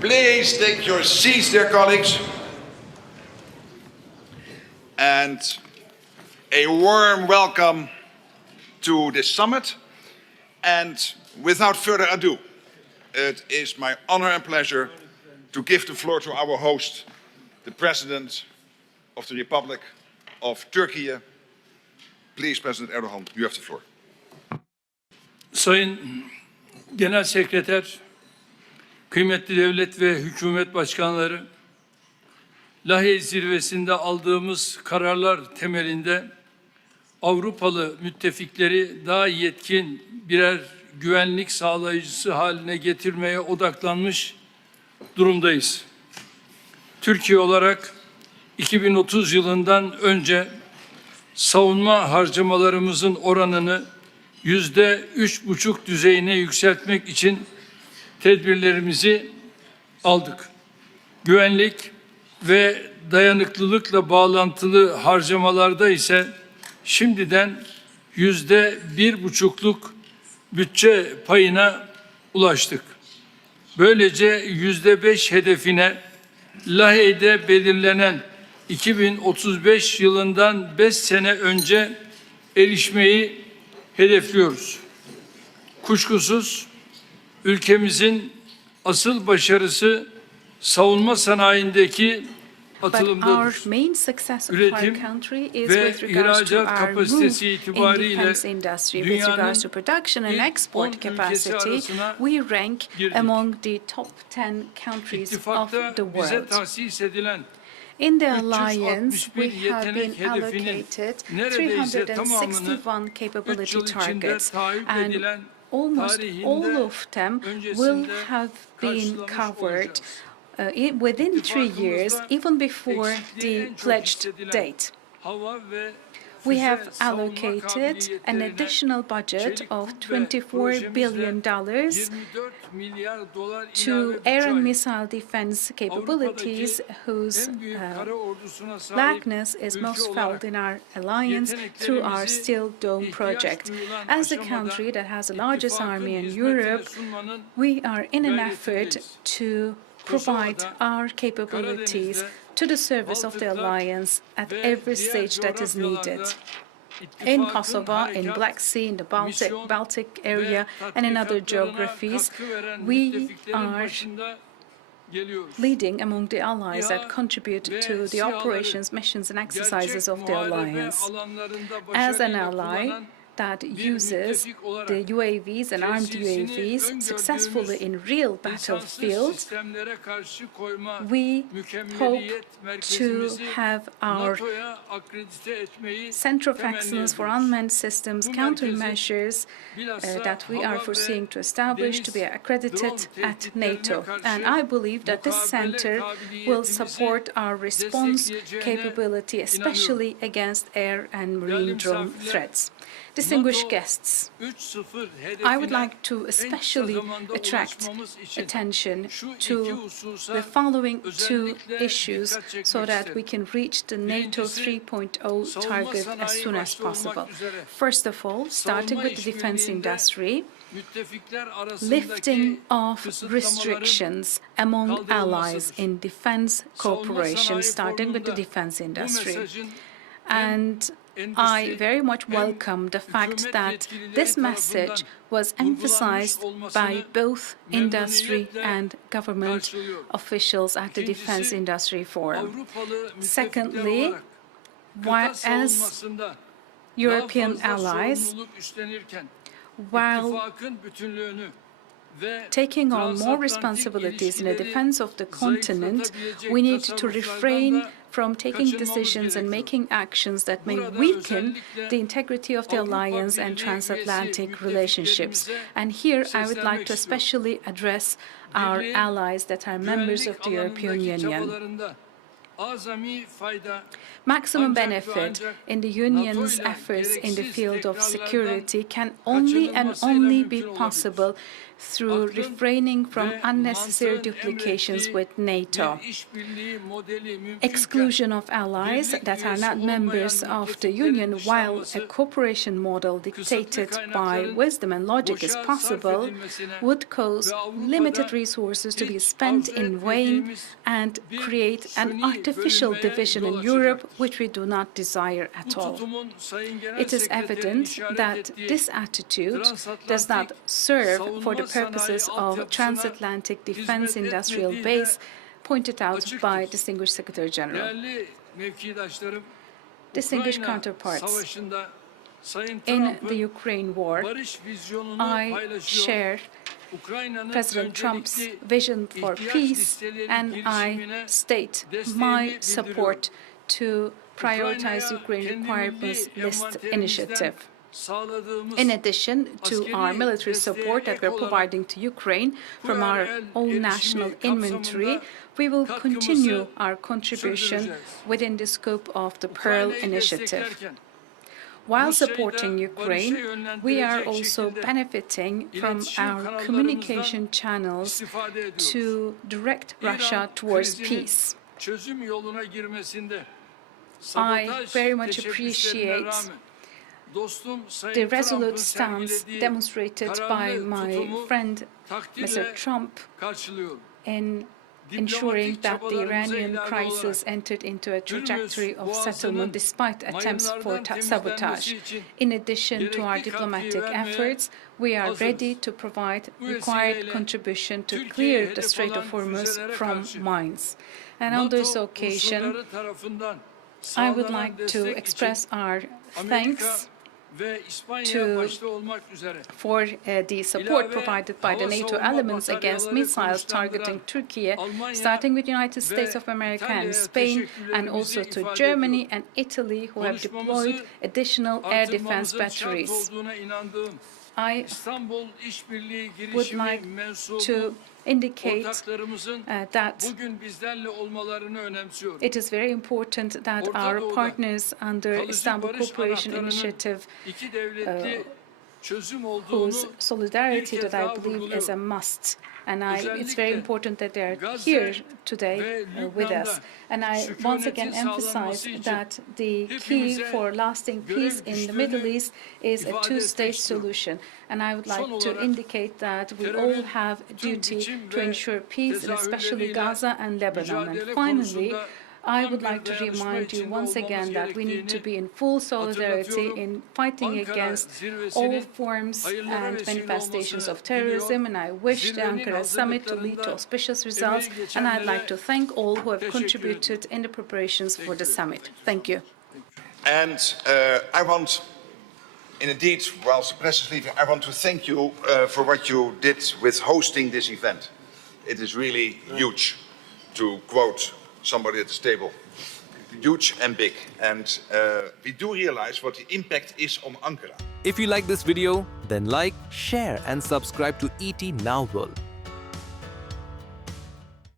Please take your seats, dear colleagues. And a warm welcome to this summit. And without further ado, it is my honor and pleasure to give the floor to our host, the President of the Republic of Turkey. Please, President Erdogan, you have the floor. Sayın Genel Sekreter, kıymetli devlet ve hükümet başkanları, Lahey zirvesinde aldığımız kararlar temelinde Avrupalı müttefikleri daha yetkin birer güvenlik sağlayıcısı haline getirmeye odaklanmış durumdayız. Türkiye olarak 2030 yılından önce savunma harcamalarımızın oranını %3,5 düzeyine yükseltmek için tedbirlerimizi aldık. Güvenlik ve dayanıklılıkla bağlantılı harcamalarda ise şimdiden %1,5'luk bütçe payına ulaştık. Böylece %5 hedefine Lahey'de belirlenen 2035 yılından 5 sene önce erişmeyi hedefliyoruz. Kuşkusuz ülkemizin asıl başarısı savunma sanayindeki atılımdadır. Üretim ve ihracat kapasitesi itibariyle dünyanın ilk 10 ülkesi arasına girdik. İttifakta bize tahsis edilen In the alliance, we have been allocated 361 capability targets, and almost all of them will have been covered within 3 years, even before the pledged date. We have allocated an additional budget of $24 billion to air and missile defense capabilities, whose lackness is most felt in our alliance through our Steel Dome project. As a country that has the largest army in Europe, we are in an effort to provide our capabilities to the service of the alliance at every stage that is needed. In Kosovo, in Black Sea, in the Baltic area, and in other geographies, we are leading among the allies that contribute to the operations, missions, and exercises of the alliance. As an ally that uses the UAVs and armed UAVs successfully in real battlefields, we hope to have our Center of Excellence for Unmanned Systems countermeasures that we are foreseeing to establish to be accredited at NATO. And I believe that this center will support our response capability, especially against air and marine drone threats. Distinguished guests, I would like to especially attract attention to the following two issues so that we can reach the NATO 3.0 target as soon as possible. First of all, starting with the defense industry, lifting of restrictions among allies in defense cooperation, starting with the defense industry. And I very much welcome the fact that this message was emphasized by both industry and government officials at the Defense Industry Forum. Secondly, as European allies, while taking on more responsibilities in the defense of the continent, we need to refrain from taking decisions and making actions that may weaken the integrity of the alliance and transatlantic relationships. And here I would like to especially address our allies that are members of the European Union. Maximum benefit in the Union's efforts in the field of security can only be possible through refraining from unnecessary duplications with NATO. Exclusion of allies that are not members of the Union, while a cooperation model dictated by wisdom and logic is possible, would cause limited resources to be spent in vain and create an artificial division in Europe, which we do not desire at all. It is evident that this attitude does not serve for the purposes of transatlantic defense industrial base pointed out by Distinguished Secretary General. Distinguished counterparts, in the Ukraine war, I share President Trump's vision for peace, and I state my support to prioritize Ukraine requirements list initiative. In addition to our military support that we're providing to Ukraine from our own national inventory, we will continue our contribution within the scope of the Pearl Initiative. While supporting Ukraine, we are also benefiting from our communication channels to direct Russia towards peace. I very much appreciate the resolute stance demonstrated by my friend, Mr. Trump, in ensuring that the Iranian crisis entered into a trajectory of settlement despite attempts for sabotage. In addition to our diplomatic efforts, we are ready to provide required contribution to clear the Strait of Hormuz from mines. And on this occasion, I would like to express our thanks for the support provided by the NATO elements against missiles targeting Turkey, starting with the United States of America and Spain, and also to Germany and Italy, who have deployed additional air defense batteries. I would like to indicate that it is very important that our partners under Istanbul Cooperation Initiative, whose solidarity that I believe is a must, and it's very important that they are here today with us. And I once again emphasize that the key for lasting peace in the Middle East is a two-state solution. And I would like to indicate that we all have a duty to ensure peace, and especially Gaza and Lebanon. And finally, I would like to remind you once again that we need to be in full solidarity in fighting against all forms and manifestations of terrorism, and I wish the Ankara Summit to lead to auspicious results, and I'd like to thank all who have contributed in the preparations for the summit. Thank you. And I want, indeed, whilst the press is leaving, I want to thank you for what you did with hosting this event. It is really huge, to quote somebody at this table. Huge and big. And we do realize what the impact is on Ankara. If you like this video, then like, share and subscribe to ET Now World.